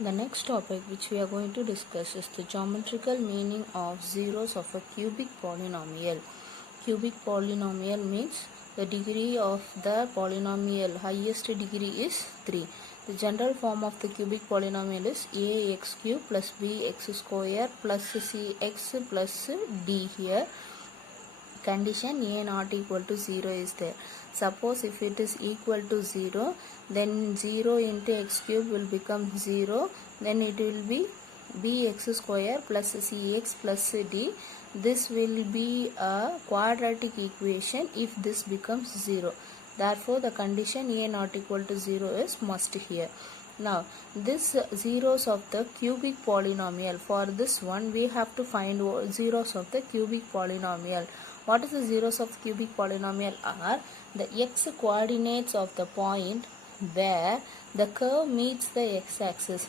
The next topic which we are going to discuss is the geometrical meaning of zeros of a cubic polynomial. Cubic polynomial means the degree of the polynomial highest degree is 3. The general form of the cubic polynomial is ax cube plus bx square plus cx plus d here. Condition a not equal to 0 is there. Suppose if it is equal to 0, then 0 into x cube will become 0, then it will be bx square plus cx plus d. This will be a quadratic equation if this becomes 0. Therefore the condition a not equal to 0 is must here. Now this zeros of the cubic polynomial, for this one we have to find zeros of the cubic polynomial. What is the zeros of cubic polynomial are the x coordinates of the point where the curve meets the x-axis.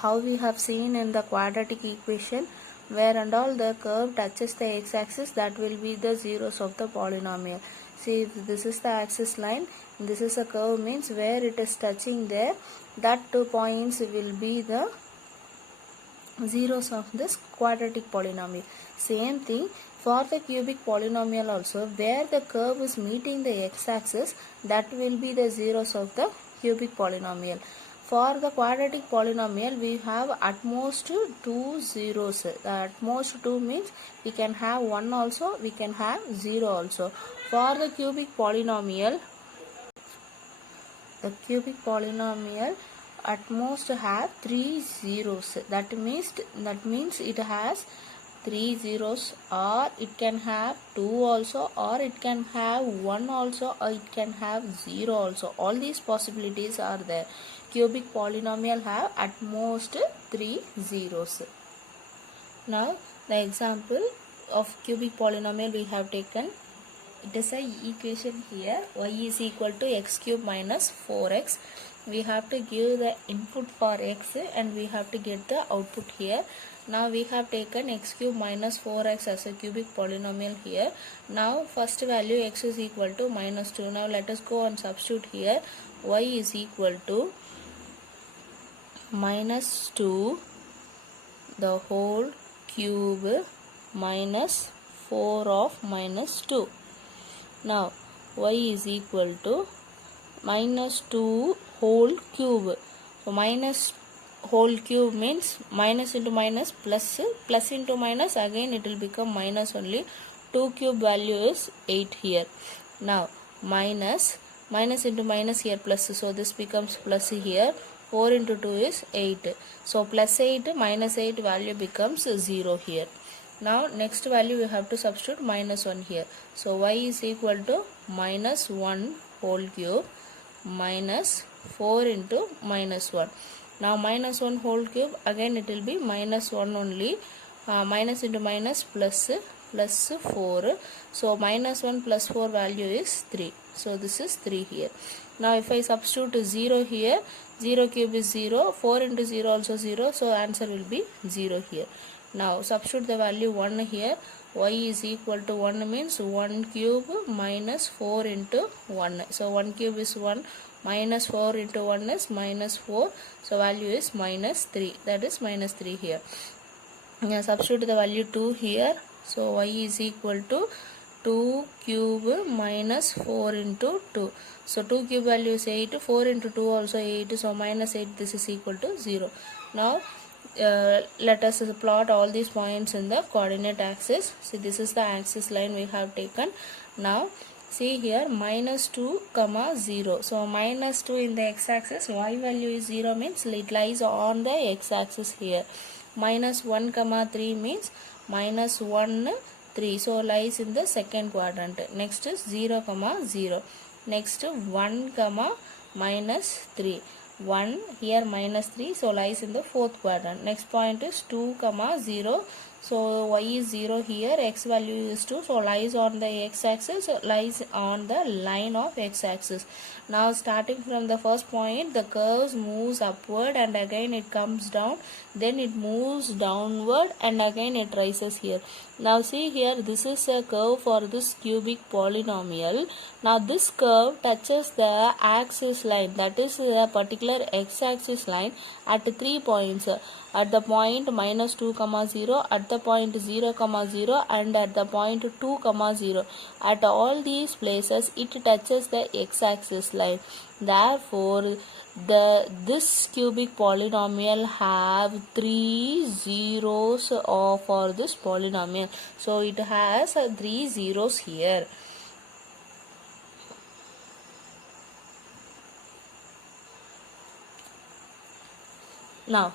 How we have seen in the quadratic equation, where and all the curve touches the x-axis, that will be the zeros of the polynomial. See, if this is the axis line, this is a curve, means where it is touching there, that 2 points will be the zeros of this quadratic polynomial. Same thing for the cubic polynomial also, where the curve is meeting the x-axis, that will be the zeros of the cubic polynomial. For the quadratic polynomial, we have at most 2 zeros. At most 2 means we can have 1 also, we can have 0 also. For the cubic polynomial at most have 3 zeros. That means it has 3 zeros, or it can have 2 also, or it can have 1 also, or it can have 0 also. All these possibilities are there. Cubic polynomial have at most 3 zeros. Now the example of cubic polynomial we have taken. It is a equation here, y is equal to x cube minus 4x. We have to give the input for x and we have to get the output here. Now we have taken x cube minus 4x as a cubic polynomial here. Now first value x is equal to minus 2. Now let us go and substitute here. Y is equal to minus 2 the whole cube minus 4 of minus 2. Now y is equal to minus 2 whole cube. So minus whole cube means minus into minus plus, plus into minus, again it will become minus only. 2 cube value is 8 here. Now minus into minus here plus, so this becomes plus here. 4 into 2 is 8. So plus 8 minus 8 value becomes 0 here. Now next value we have to substitute minus 1 here. So y is equal to minus 1 whole cube minus 4 into minus 1. Now minus 1 whole cube, again it will be minus 1 only. Minus into minus plus 4. So minus 1 plus 4 value is 3. So this is 3 here. Now if I substitute 0 here, 0 cube is 0, 4 into 0 also 0, so answer will be 0 here. Now substitute the value 1 here. Y is equal to 1 means 1 cube minus 4 into 1. So 1 cube is 1, minus 4 into 1 is minus 4. So value is minus 3. That is minus 3 here. Now substitute the value 2 here. So y is equal to 2 cube minus 4 into 2. So 2 cube value is 8, 4 into 2 also 8, so minus 8, this is equal to 0. Now let us plot all these points in the coordinate axis. See, this is the axis line we have taken. Now see here, minus 2 comma 0. So minus 2 in the x-axis, y value is 0 means it lies on the x-axis here. Minus 1 comma 3 means minus 1 3, so lies in the second quadrant. Next is 0 comma 0. Next 1 comma minus 3. 1 here minus 3, so lies in the fourth quadrant. Next point is 2 comma 0, So y is 0 here, x value is 2, so lies on the x-axis, lies on the line of x-axis. Now starting from the first point, the curve moves upward and again it comes down, then it moves downward and again it rises here. Now see here, this is a curve for this cubic polynomial. Now this curve touches the axis line, that is a particular x-axis line at 3 points. At the point minus 2, 0, at the point 0, 0 and at the point 2, 0. At all these places it touches the x-axis line. Therefore, this cubic polynomial have 3 zeros for this polynomial. So it has 3 zeros here. Now,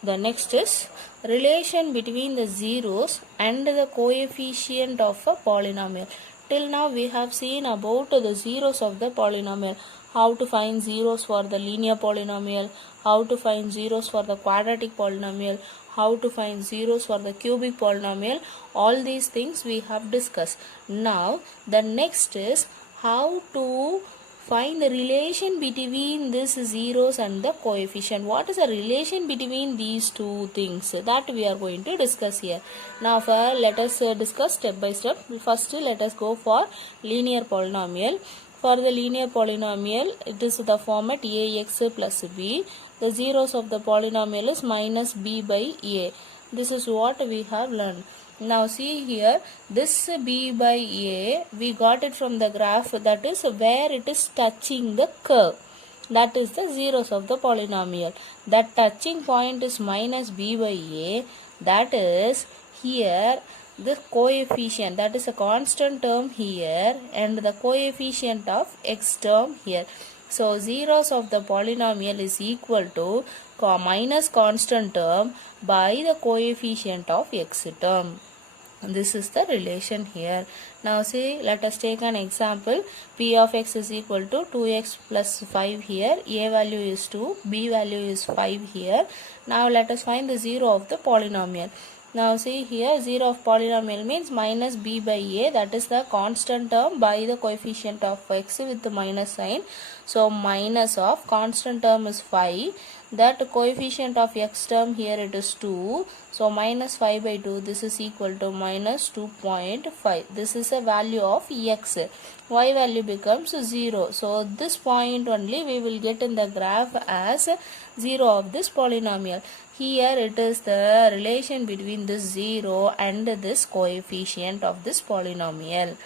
the next is relation between the zeros and the coefficient of a polynomial. Till now we have seen about the zeros of the polynomial, how to find zeros for the linear polynomial, how to find zeros for the quadratic polynomial, how to find zeros for the cubic polynomial. All these things we have discussed. Now the next is how to find the relation between these zeros and the coefficient. What is the relation between these two things? That we are going to discuss here. Now let us discuss step by step. First let us go for linear polynomial. For the linear polynomial, it is the format ax plus b. The zeros of the polynomial is minus b by a. This is what we have learned. Now see here, this b by a, we got it from the graph, that is where it is touching the curve. That is the zeros of the polynomial. That touching point is minus b by a. That is here the coefficient, that is a constant term here, and the coefficient of x term here. So zeros of the polynomial is equal to minus constant term by the coefficient of x term. This is the relation here. Now see, let us take an example. P of x is equal to 2x plus 5 here. A value is 2, b value is 5 here. Now let us find the zero of the polynomial. Now see here, 0 of polynomial means minus b by a, that is the constant term by the coefficient of x with the minus sign. So minus of constant term is 5, that coefficient of x term here it is 2. So minus 5 by 2, this is equal to minus 2.5. This is a value of x. Y value becomes 0. So this point only we will get in the graph as 0 of this polynomial. Here it is the relation between this 0 and this coefficient of this polynomial.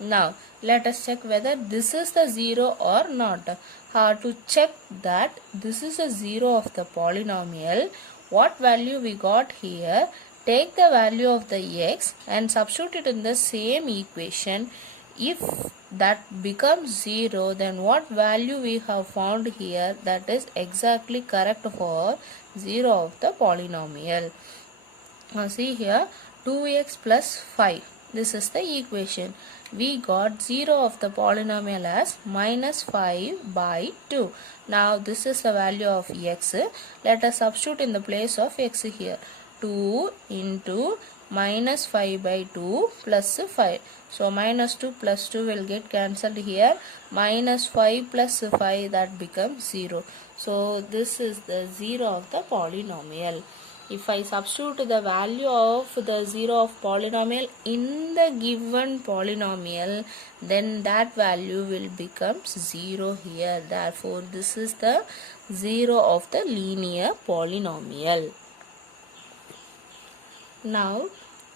Now let us check whether this is the 0 or not. To check that this is a 0 of the polynomial, what value we got here, take the value of the x and substitute it in the same equation. If that becomes 0, then what value we have found here, that is exactly correct for 0 of the polynomial. Now see here, 2x plus 5. This is the equation. We got 0 of the polynomial as minus 5 by 2. Now this is the value of x. Let us substitute in the place of x here. 2 into minus 5 by 2 plus 5. So minus 2 plus 2 will get cancelled here. Minus 5 plus 5, that becomes 0. So this is the 0 of the polynomial. If I substitute the value of the 0 of polynomial in the given polynomial, then that value will become 0 here. Therefore, this is the 0 of the linear polynomial. Now,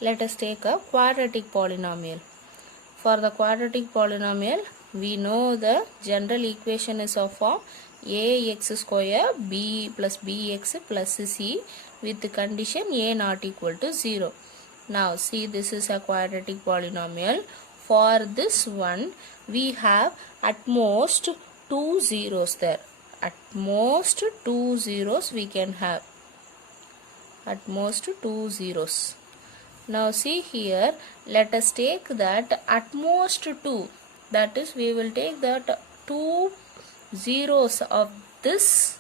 let us take a quadratic polynomial. For the quadratic polynomial, we know the general equation is of form ax square b plus bx plus c with the condition a not equal to 0. Now see, this is a quadratic polynomial. For this one, we have at most 2 zeros there. At most 2 zeros we can have. At most 2 zeros. Now see here, let us take that at most 2. That is, we will take that 2 zeros of this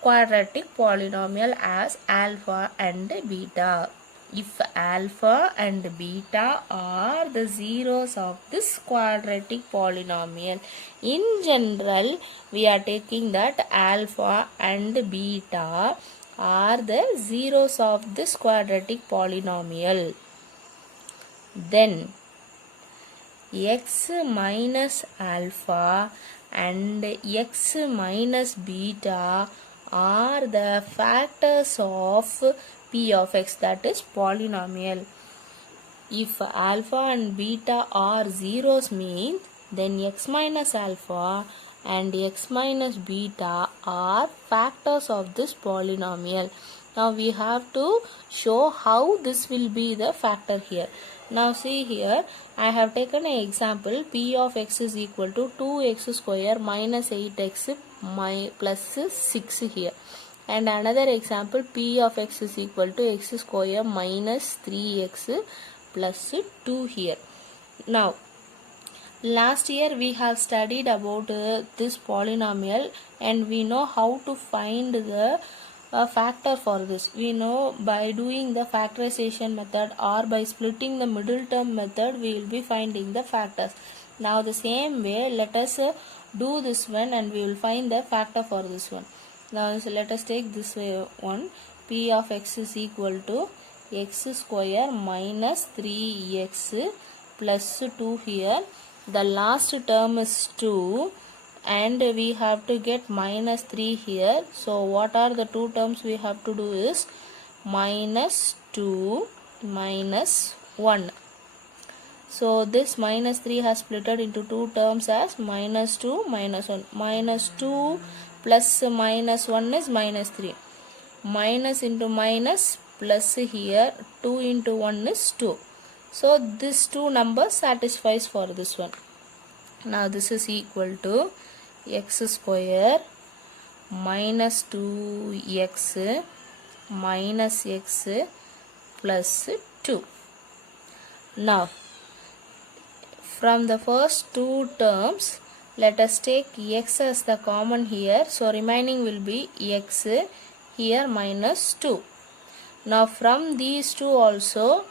quadratic polynomial as alpha and beta. if alpha and beta are the zeros of this quadratic polynomial. In general, we are taking that alpha and beta are the zeros of this quadratic polynomial. Then x minus alpha and x minus beta are the factors of p of x, that is polynomial. If alpha and beta are zeros means then x minus alpha and x minus beta are factors of this polynomial. Now we have to show how this will be the factor here. Now see here, I have taken an example. P of x is equal to 2x square minus 8x plus 6 here. And another example, P of x is equal to x square minus 3x plus 2 here. Now last year we have studied about this polynomial and we know how to find the factor for this. We know by doing the factorization method or by splitting the middle term method we will be finding the factors. Now the same way let us do this one and we will find the factor for this one. Now let us take this one. P of x is equal to x square minus 3x plus 2 here. The last term is 2 and we have to get minus 3 here. So what are the two terms we have to do is minus 2 minus 1. So this minus 3 has split into two terms as minus 2 minus 1. Minus 2 plus minus 1 is minus 3. Minus into minus plus here 2 into 1 is 2. So this two numbers satisfies for this one. Now this is equal to x square minus 2x minus x plus 2. Now from the first two terms let us take x as the common here. So remaining will be x here minus 2. Now from these two also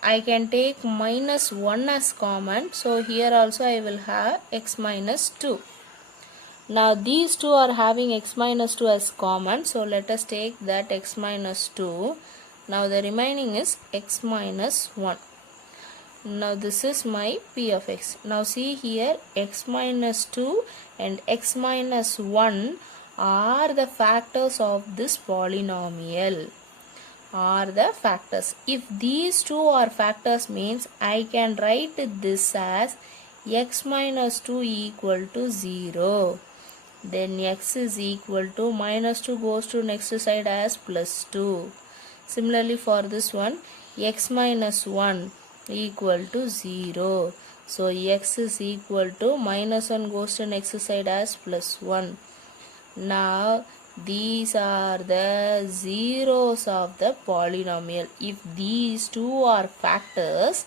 I can take minus 1 as common. So here also I will have x minus 2. Now these two are having x minus 2 as common. So let us take that x minus 2. Now the remaining is x minus 1. Now this is my p of x. Now see here, x minus 2 and x minus 1 are the factors of this polynomial. Are the factors. If these two are factors means I can write this as x minus 2 equal to 0. Then x is equal to minus 2 goes to next side as plus 2. Similarly for this one, x minus 1 equal to 0. So x is equal to minus 1 goes to next side as plus 1. Now these are the zeros of the polynomial. If these two are factors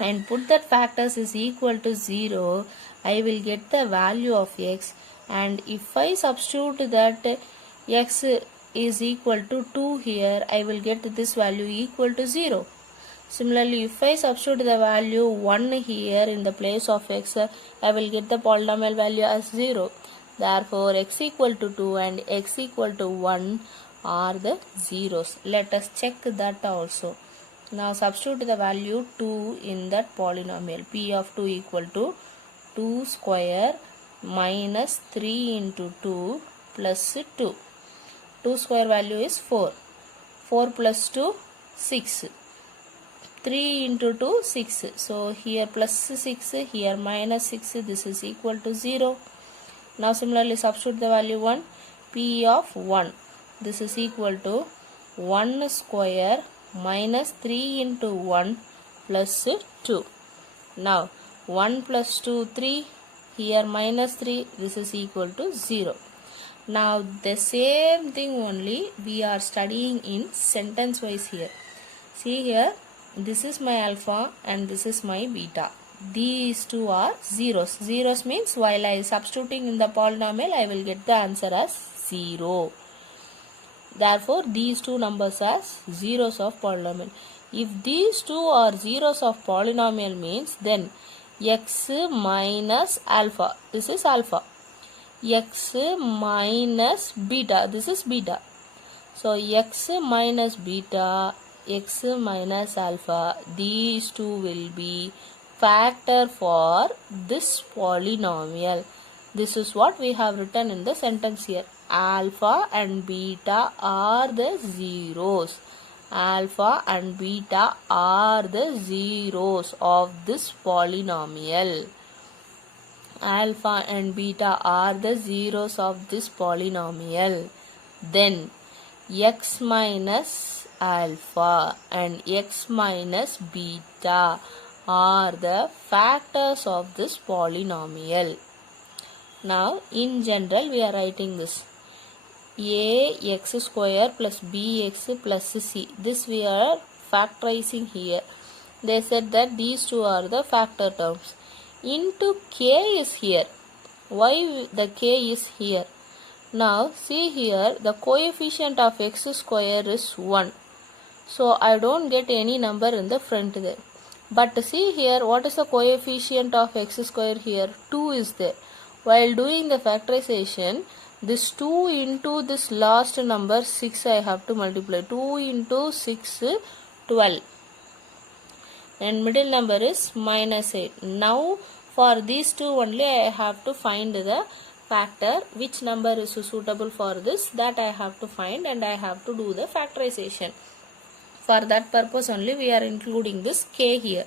and put that factors is equal to 0, I will get the value of x, and if I substitute that x is equal to 2 here, I will get this value equal to 0. Similarly, if I substitute the value 1 here in the place of x, I will get the polynomial value as 0. Therefore, x equal to 2 and x equal to 1 are the zeros. Let us check that also. Now substitute the value 2 in that polynomial. P of 2 equal to 2 square minus 3 into 2 plus 2. 2 square value is 4. 4 plus 2, 6. 3 into 2, 6. So here plus 6, here minus 6. This is equal to 0. Now similarly substitute the value 1. P of 1. This is equal to 1 square minus 3 into 1 plus 2. Now 1 plus 2, 3. Here minus 3. This is equal to 0. Now the same thing only we are studying in sentence wise here. See here, this is my alpha and this is my beta. These two are zeros. Zeros means while I substituting in the polynomial, I will get the answer as 0. Therefore, these two numbers are zeros of polynomial. If these two are zeros of polynomial means then x minus alpha, this is alpha, x minus beta, this is beta. So x minus beta, x minus alpha, these two will be factor for this polynomial. This is what we have written in the sentence here. Alpha and beta are the zeros. Alpha and beta are the zeros of this polynomial. Alpha and beta are the zeros of this polynomial. Then x minus alpha and x minus beta are the factors of this polynomial. Now in general we are writing this ax square plus bx plus c. This we are factorizing here. They said that these two are the factor terms. Into k is here. Why the k is here? Now see here, the coefficient of x square is 1. So I don't get any number in the front there. But see here, what is the coefficient of x square here? 2 is there. While doing the factorization, this 2 into this last number 6 I have to multiply. 2 into 6, 12. And middle number is minus 8. Now for these two only I have to find the factor. Which number is suitable for this, that I have to find, and I have to do the factorization. For that purpose only we are including this k here.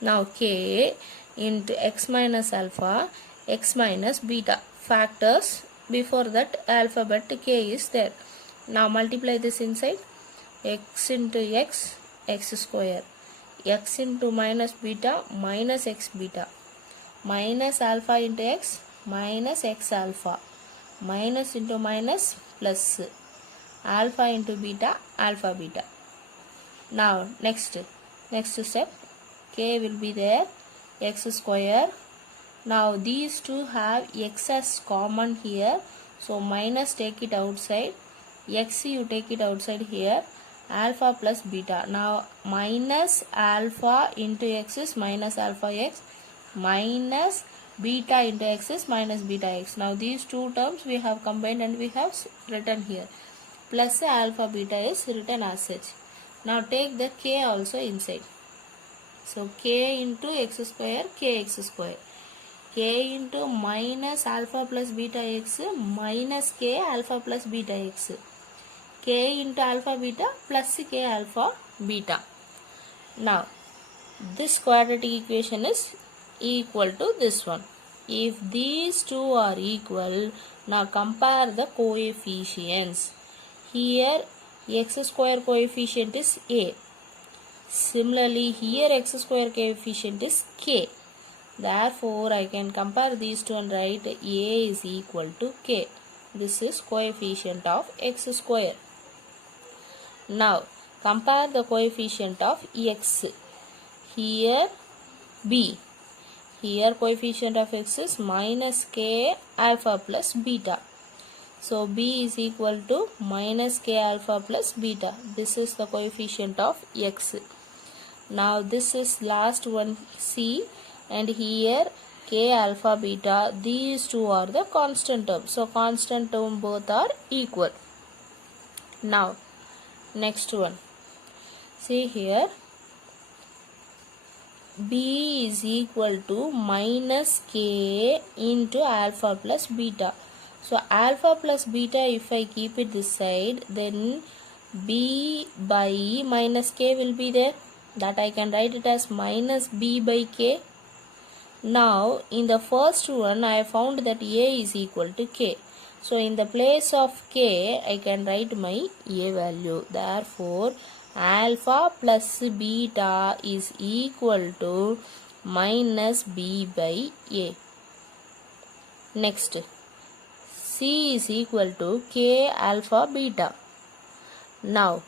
Now k into x minus alpha, x minus beta. Factors, before that alphabet k is there. Now multiply this inside. X into x, x square. X into minus beta, minus x beta. Minus alpha into x, minus x alpha. Minus into minus, plus. Alpha into beta, alpha beta. Now next step, k will be there, x square. Now these two have x as common here, so minus take it outside, x you take it outside here, alpha plus beta. Now minus alpha into x is minus alpha x, minus beta into x is minus beta x. Now these two terms we have combined and we have written here, plus alpha beta is written as such. Now take the k also inside. So k into x square, kx square. K into minus alpha plus beta x, minus k alpha plus beta x. K into alpha beta plus k alpha beta. Now this quadratic equation is equal to this one. If these two are equal, now compare the coefficients. Here x square coefficient is a. Similarly here x square coefficient is k. Therefore I can compare these two and write a is equal to k. This is coefficient of x square. Now compare the coefficient of x. Here b. Here coefficient of x is minus k alpha plus beta. So b is equal to minus k alpha plus beta. This is the coefficient of x. Now this is last one c, and here k alpha beta. These two are the constant terms. So constant term both are equal. Now next one. See here, b is equal to minus k into alpha plus beta. So alpha plus beta, if I keep it this side, then b by minus k will be there. That I can write it as minus b by k. Now in the first one I found that a is equal to k. So in the place of k I can write my a value. Therefore alpha plus beta is equal to minus b by a. Next, c is equal to k alpha beta. Now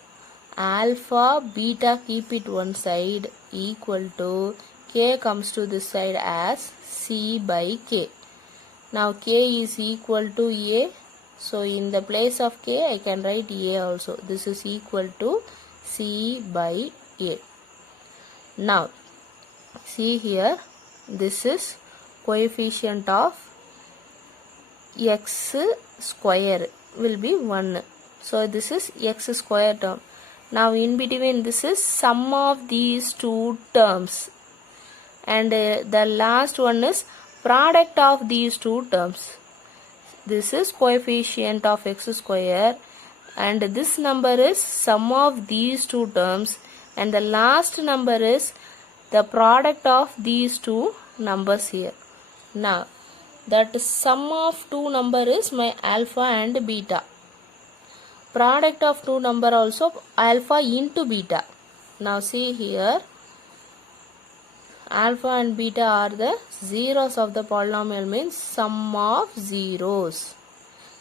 alpha beta keep it one side, equal to k comes to this side as c by k. Now k is equal to a. So in the place of k I can write a also. This is equal to c by a. Now see here, this is coefficient of x square will be 1. So this is x square term. Now in between this is sum of these two terms, and the last one is product of these two terms. This is coefficient of x square, and this number is sum of these two terms, and the last number is the product of these two numbers here. Now that sum of two number is my alpha and beta. Product of two number also alpha into beta. Now see here, alpha and beta are the zeros of the polynomial, means sum of zeros.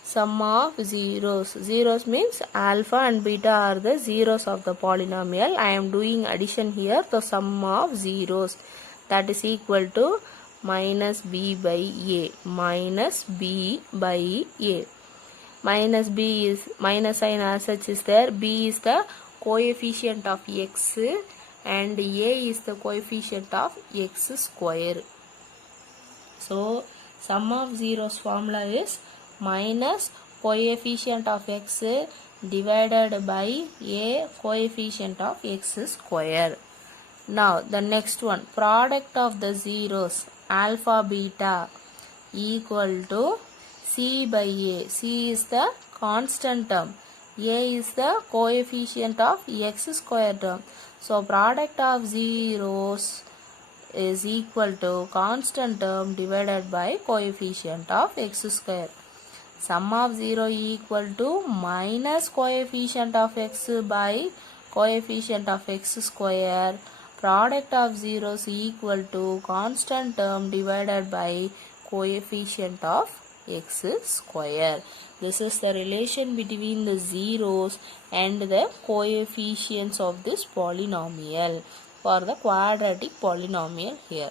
Sum of zeros. Zeros means alpha and beta are the zeros of the polynomial. I am doing addition here. The sum of zeros, that is equal to minus b by a. Minus b by a. Minus b is minus sign as such is there. B is the coefficient of x and a is the coefficient of x square. So sum of zeros formula is minus coefficient of x divided by a coefficient of x square. Now the next one, product of the zeros alpha beta equal to c by a. C is the constant term, a is the coefficient of x square term. So product of zeros is equal to constant term divided by coefficient of x square. Sum of 0 equal to minus coefficient of x by coefficient of x square. Product of zeros equal to constant term divided by coefficient of x square. This is the relation between the zeros and the coefficients of this polynomial for the quadratic polynomial here.